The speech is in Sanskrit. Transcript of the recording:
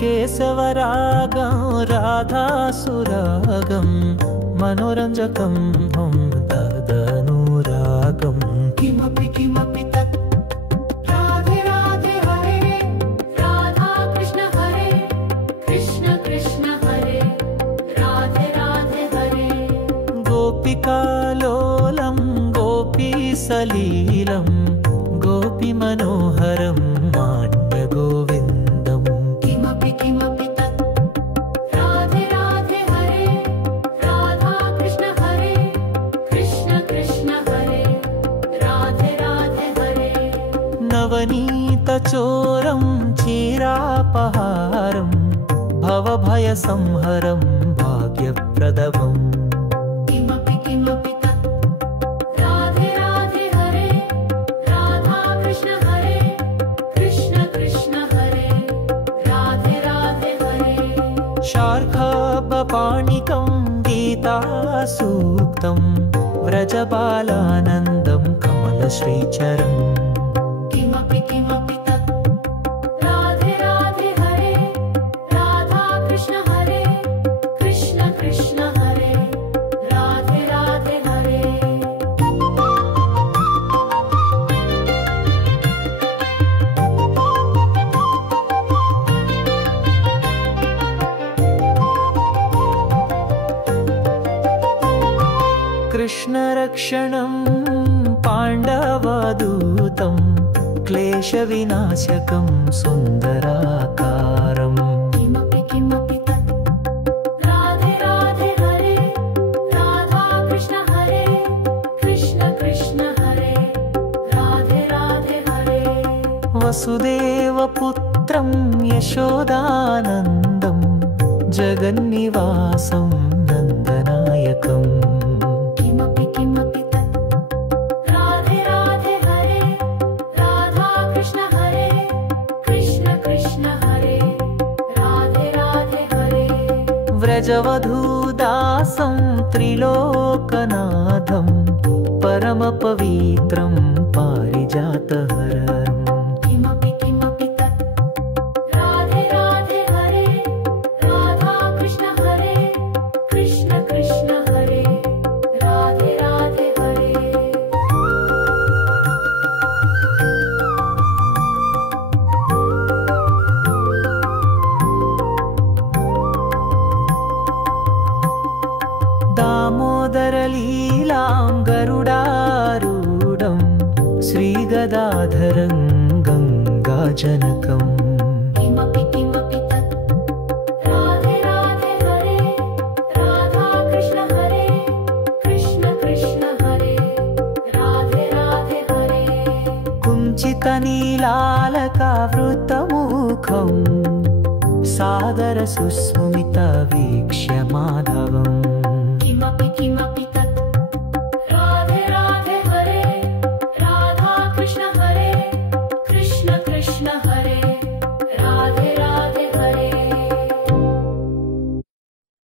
केशवरागं राधासुरागं मनोरञ्जकं तदनुरागं किमपि किमपि तत् राधे राधे हरे राधा कृष्ण हरे कृष्ण कृष्ण हरे राधे राधे हरे गोपिकालोलं गोपीसलीलं गोपीमनोहरं मान्यगोविन्दम् किमपि किमपि तत् राधे राधे हरे राधा कृष्ण हरे कृष्ण कृष्ण हरे राधे राधे हरे नवनीतचोरं चीरापहारं भवभयसंहरं भाग्यप्रदम् किमपि किमपि तत् राधे राधे हरे राधा कृष्ण हरे कृष्ण कृष्ण हरे राधे राधे हरे शार्ङ्गपाणिकं गीतासूक्तं व्रजबालानन्दं कमलश्रीचरम् किमपि किमपि तत् राधे राधे हरे राधा कृष्ण हरे कृष्ण कृष्ण हरे राधे राधे हरे कृष्णरक्षणं पाण्डवदूतं क्लेशविनाशकं सुन्दराकारम् किमपि किमपि तत् राधे राधे हरे राधा कृष्ण हरे कृष्ण कृष्ण हरे राधे राधे हरे वसुदेवपुत्रं यशोदानन्दं जगन्निवासं नन्दनायकम् किमपि किमपि तत् राधे राधे हरे राधा कृष्ण हरे कृष्ण कृष्ण हरे राधे राधे हरे व्रजवधूदासं त्रिलोकनाथं परमपवित्रं पारिजातहरम् किमपि किमपि तत् राधे राधे हरे राधा कृष्ण हरे कृष्ण कृष्ण हरे राधे राधे हरे दामोदरलीलां गरुडारूढं श्रीगदाधरं गङ्गाजनकम् किमपि किमपि तत् राधे राधे हरे राधा कृष्ण हरे कृष्ण कृष्ण हरे राधे राधे हरे कुञ्चितनीलालकावृतमुखं सादरसुस्मितवीक्ष्य माधवम्